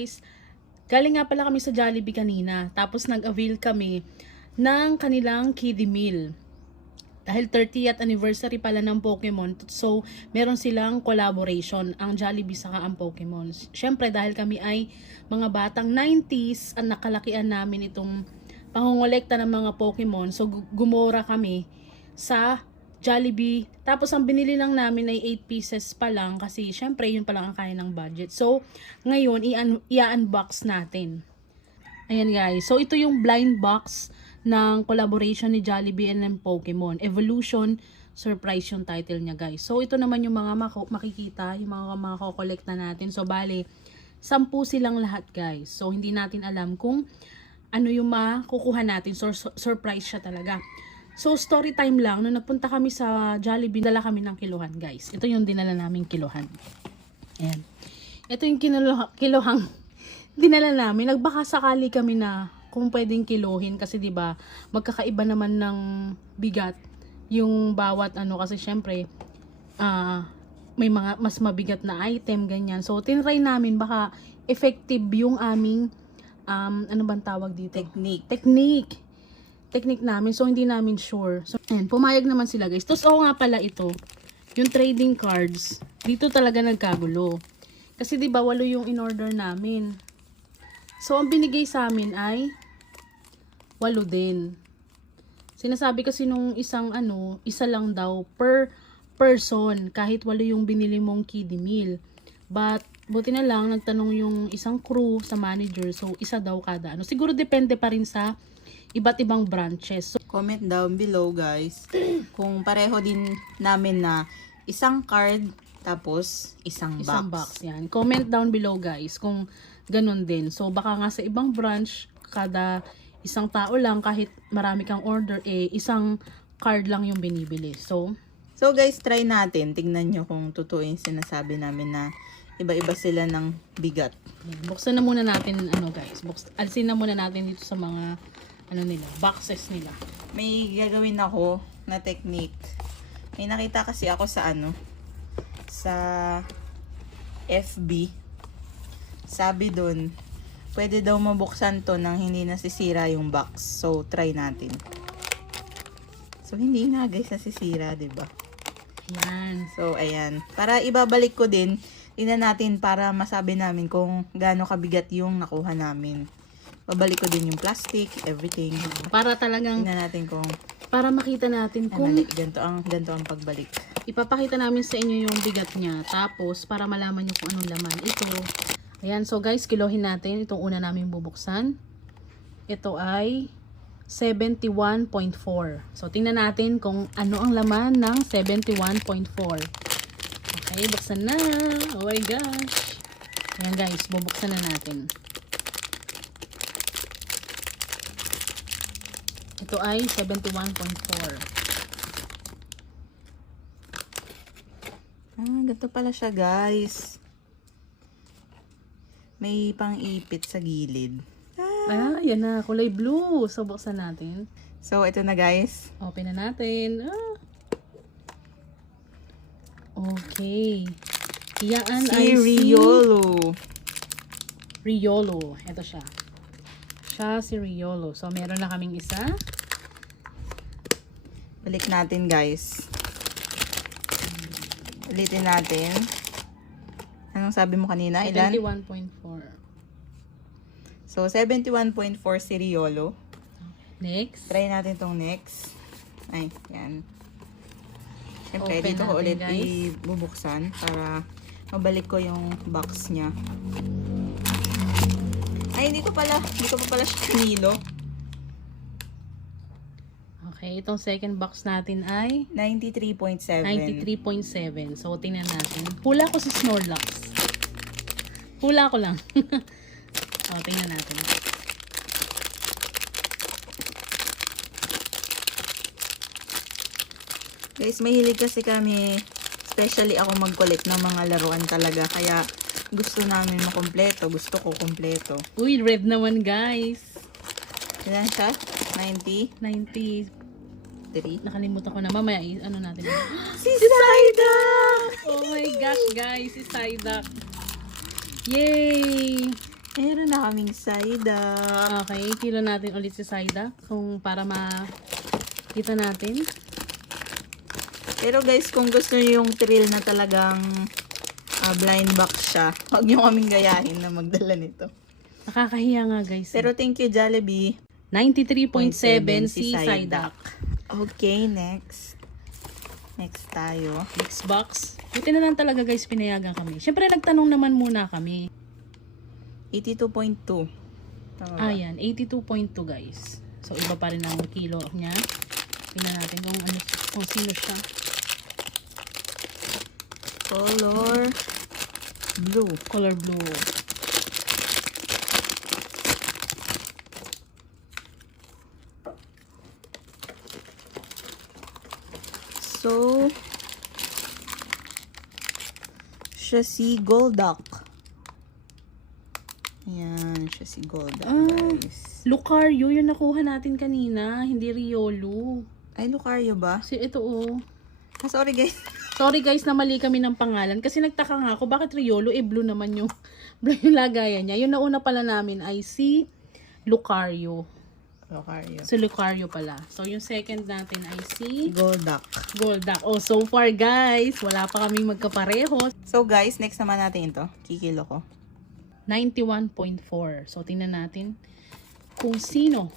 guys, galing nga pala kami sa Jollibee kanina. Tapos nag-avail kami ng kanilang kiddie meal. Dahil 30th anniversary pala ng Pokemon, so meron silang collaboration, ang Jollibee saka ang Pokemon. Syempre dahil kami ay mga batang 90s, ang nakalakian namin itong pangongolekta ng mga Pokemon, so gumora kami sa Jollibee. Tapos ang binili lang namin ay 8 pieces pa lang kasi syempre yun pa lang ang kaya ng budget. So ngayon i-unbox natin. Ayan guys, so ito yung blind box ng collaboration ni Jollibee and ng Pokemon. Evolution Surprise yung title niya guys. So ito naman yung mga makikita, yung mga makokolekta natin. So bale, 10 silang lahat guys. So hindi natin alam kung ano yung makukuha natin. So surprise siya talaga. So, story time lang. Nung nagpunta kami sa Jollibee, dala kami ng kiluhan, guys. Ito yung dinala naming kiluhan. Ayan. Ito yung kiluhang dinala namin. Nagbaka sakali kami na kung pwedeng kiluhin. Kasi, di ba magkakaiba naman ng bigat yung bawat ano. Kasi, syempre, may mga mas mabigat na item, ganyan. So, tinry namin. Baka effective yung aming, ano bang tawag dito? Technique namin, so hindi namin sure. So, ayan, pumayag naman sila guys. Tapos nga pala ito, yung trading cards, dito talaga nagkagulo. Kasi di ba 8 yung in-order namin. So, ang binigay sa amin ay 8 din. Sinasabi kasi nung isang isa lang daw per person, kahit 8 yung binili mong kiddie meal. But, buti na lang, nagtanong yung isang crew sa manager, so isa daw kada ano. Siguro depende pa rin sa iba't ibang branches. So, comment down below guys kung pareho din namin na isang card tapos isang box. Yan. Comment down below guys kung ganun din. So baka nga sa ibang branch kada isang tao lang kahit marami kang order isang card lang yung binibili. So guys, try natin. Tignan nyo kung totoo yung sinasabi namin na iba-iba sila ng bigat. Yan. Buksan na muna natin guys. Alisin na muna natin dito sa mga boxes nila. May gagawin ako na technique. May nakita kasi ako sa sa FB. Sabi dun, pwede daw mabuksan to nang hindi nasisira yung box. So, try natin. So, hindi nga guys nasisira, diba? Yan. So, ayan. Para ibabalik ko din, tingnan natin para masabi namin kung gaano kabigat yung nakuha namin. Babalik ko din yung plastic, everything. Para talagang, tingnan natin kung, para makita natin kung, ganito ang pagbalik. ipapakita namin sa inyo yung bigat niya. Tapos, para malaman nyo kung anong laman. Ito. Ayan, so guys, kilohin natin. Itong una namin bubuksan. Ito ay 71.4. So, tingnan natin kung ano ang laman ng 71.4. Okay, buksan na. Oh my gosh. Ayan guys, bubuksan na natin. Ito ay 71.4. Ganito pala siya guys. May pang-ipit sa gilid. Yan na. Kulay blue. So, buksan natin. So, ito na guys. Open na natin. Okay. Yan ay si Riolo. Ito siya. Si Riolo. So, meron na kaming isa. Balik natin guys. Ulitin natin. Anong sabi mo kanina? Ilan? 71.4. So, 71.4 si Riolo. Next. Try natin tong next. Ay, yan. Siyempre, Open dito ko natin, ulit guys. ibubuksan para mabalik ko yung box niya. Ay, hindi ko pa pala siya kanilo. Okay, itong second box natin ay 93.7. 93.7. So, tingnan natin. Hula ko si Snorlax. Hula ko lang. O, tingnan natin. Guys, mahilig kasi kami, especially ako mag-collect ng mga laruan talaga. Kaya, gusto namin makompleto. Gusto ko kompleto. Uy, red naman guys. Ilan siya? 90. 3. Nakalimutan ko na. Mamaya, natin. Si Psyduck! Oh my gosh, guys. Si Psyduck. Yay! Meron na kaming Psyduck. Okay, kilo natin ulit si Psyduck kung para makita natin. Pero guys, kung gusto niyo yung thrill na talagang blind box siya, huwag niyo kaming gayahin na magdala nito. Nakakahiya nga guys. Pero thank you Jollibee. 93.7 si Psyduck. Okay, next. Next tayo. Next box. Buti na lang talaga guys, pinayagan kami. Siyempre nagtanong naman muna kami. 82.2. Tama ba? Ayan, 82.2 guys. So iba pa rin ang kilo niya. Tingnan natin kung sino siya. Color blue. Color blue. So, siya si Golduck. Ayan, siya si Golduck, guys. Lucario, yung nakuha natin kanina. Hindi Riolo. Ay, Lucario ba? Kasi ito oh. Sorry, guys. Sorry guys na mali kami ng pangalan. Kasi nagtaka nga ako, bakit Riolo? Blue naman yung, blue yung lagayan niya. Yung nauna pala namin ay si Lucario. Lucario. Si Lucario pala. So, yung second natin ay si Golduck. Golduck. Oh, so far guys, wala pa kaming magkapareho. So, guys, next naman natin ito. Kikilo ko. 91.4. So, tingnan natin kung sino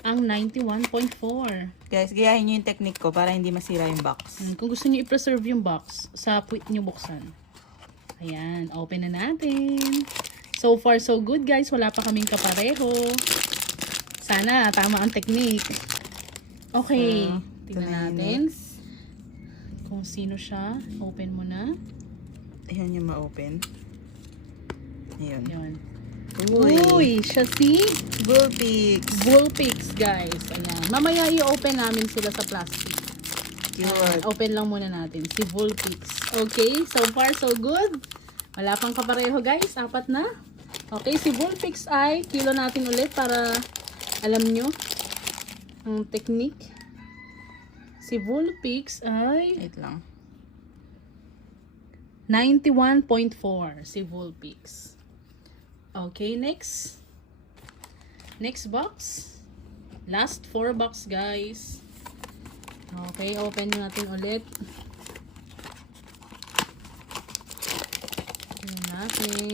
ang 91.4. Guys, gayahin nyo yung technique ko para hindi masira yung box. Kung gusto niyo i-preserve yung box, sa puwit niyo buksan. Ayan, open na natin. So far, so good guys. Wala pa kaming kapareho. Sana tama ang technique. Okay, tingnan natin kung sino siya. Open mo na. Ayan yung ma-open. Ayun. Ayan. Uy! Uy, siya si Bullpix! Bullpix guys. Ayan. Mamaya i-open namin sila sa plastic. Cute. Open lang muna natin si Bullpix. Okay, so far so good. Wala pang kapareho guys. 4 na. Okay, si Bullpix ay kilo natin ulit para alam nyo ang technique. Si Bullpix ay Wait lang. 91.4 si Bullpix. Okay, next. Next box. Last 4 box guys. Okay, open natin ulit. Tingnan natin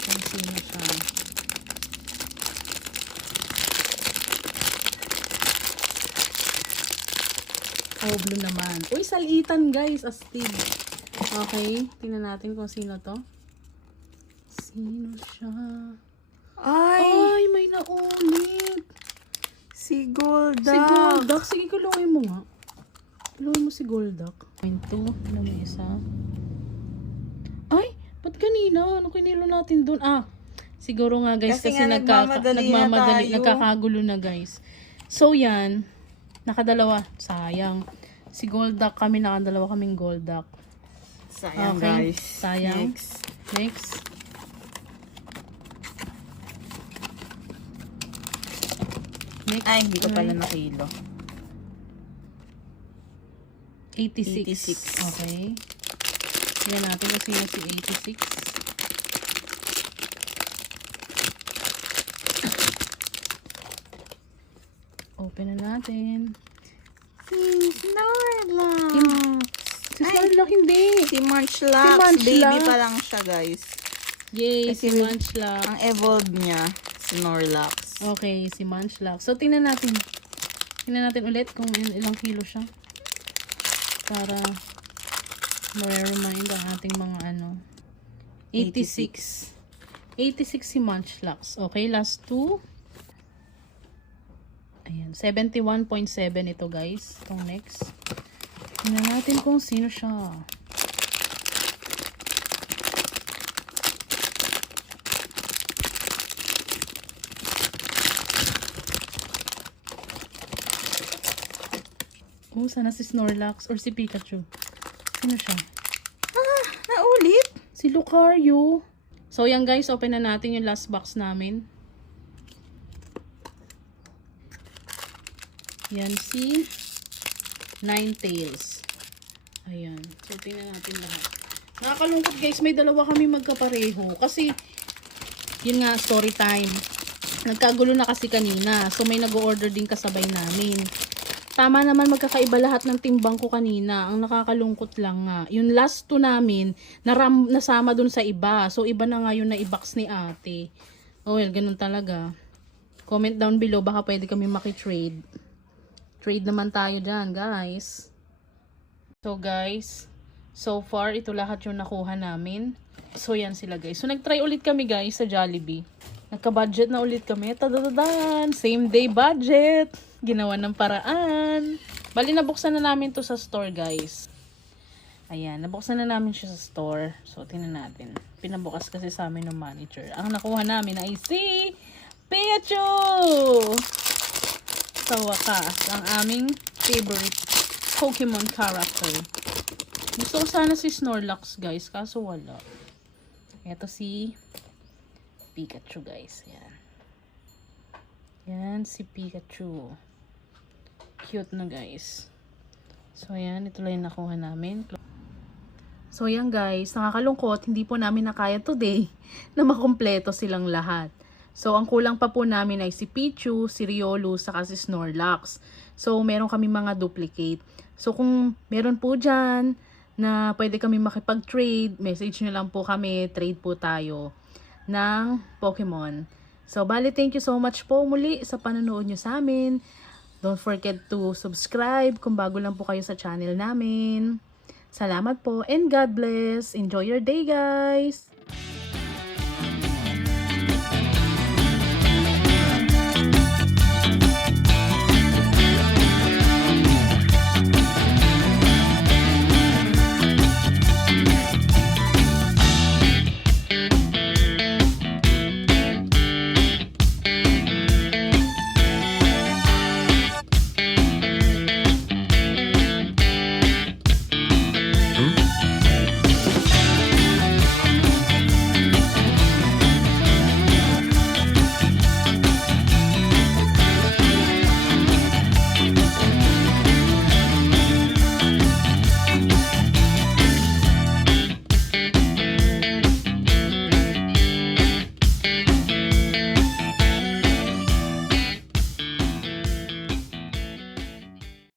kung sino siya. Oh, blue naman. Uy, salitan guys, astig. Okay, tingnan natin kung sino to. Sino siya? Ay! Ay, may naulit. Si Golduck! Si Golduck. Sige, kulungin mo nga. Kulungin mo si Golduck. 2. Ano mo isa? Ay, ba't kanina? Ano kinilo natin dun? Ah, siguro nga guys, kasi nga nagmamadali na tayo. nagkakagulo na guys. So, yan. Nakadalawa. Sayang. Si Golduck kami, nakadalawa kaming Golduck. Sayang, Okay, guys. sayang. Next. Next. Next. Ay, hindi ko pala ay nakilo. 86. 86. Okay. Tingnan natin kung sino si 86. Open na natin. Si Snorlax! Si Snorlax hindi. Si Munchlax. Si Munchlax. Baby pa lang siya, guys. Yay, Kasi si Munchlax. Ang evolve niya, Snorlax. Okay, si Munchlax. So, tingnan natin. Tingnan natin ulit kung ilang kilo siya. Para ma-remind ang ating mga ano. 86. 86 si Munchlax. Okay, last 2. Ayan, 71.7 ito guys. Itong next. Tingnan natin kung sino siya. Oh, sana si Snorlax or si Pikachu. Sino siya? Ah, naulit? Si Lucario. So, yan guys, open na natin yung last box namin. Yan si Ninetales. Ayan. So, tingnan natin lahat. Nakakalungkot guys, may dalawa kami magkapareho. Kasi, yun nga, story time. Nagkagulo na kasi kanina. So, may nag-order din kasabay namin. Tama naman magkakaiba lahat ng timbang ko kanina. Ang nakakalungkot lang nga. Yung last 2 namin, nasama dun sa iba. So, iba na nga yung na-i-box ni ate. Oh well, ganun talaga. Comment down below, baka pwede kami makitrade. Trade naman tayo dyan, guys. So, guys, so far, ito lahat yung nakuha namin. So, yan sila, guys. So, nag-try ulit kami, guys, sa Jollibee. Nagka-budget na ulit kami. Tadadadan! Same day budget! Ginawa ng paraan. Bali, nabuksan na namin to sa store, guys. Ayan, nabuksan na namin siya sa store. So, tingnan natin. Pinabukas kasi sa amin ng manager. Ang nakuha namin ay si Pikachu! Sa wakas, ang aming favorite Pokemon character. Gusto ko sana si Snorlax, guys, kaso wala. Ito si Pikachu, guys. Yan. Yan si Pikachu. Cute na, guys. So, yan. Ito lang yung nakuha namin. So, yan, guys. Nakakalungkot. Hindi po namin nakaya today na makumpleto silang lahat. So, ang kulang pa po namin ay si Pichu, si Riolu, saka si Snorlax. So, meron kami mga duplicate. So, kung meron po dyan na pwede kami makipag-trade, message nyo lang po kami, trade po tayo ng Pokemon. So, bali, thank you so much po muli sa panonood nyo sa amin. Don't forget to subscribe kung bago lang po kayo sa channel namin. Salamat po and God bless. Enjoy your day, guys!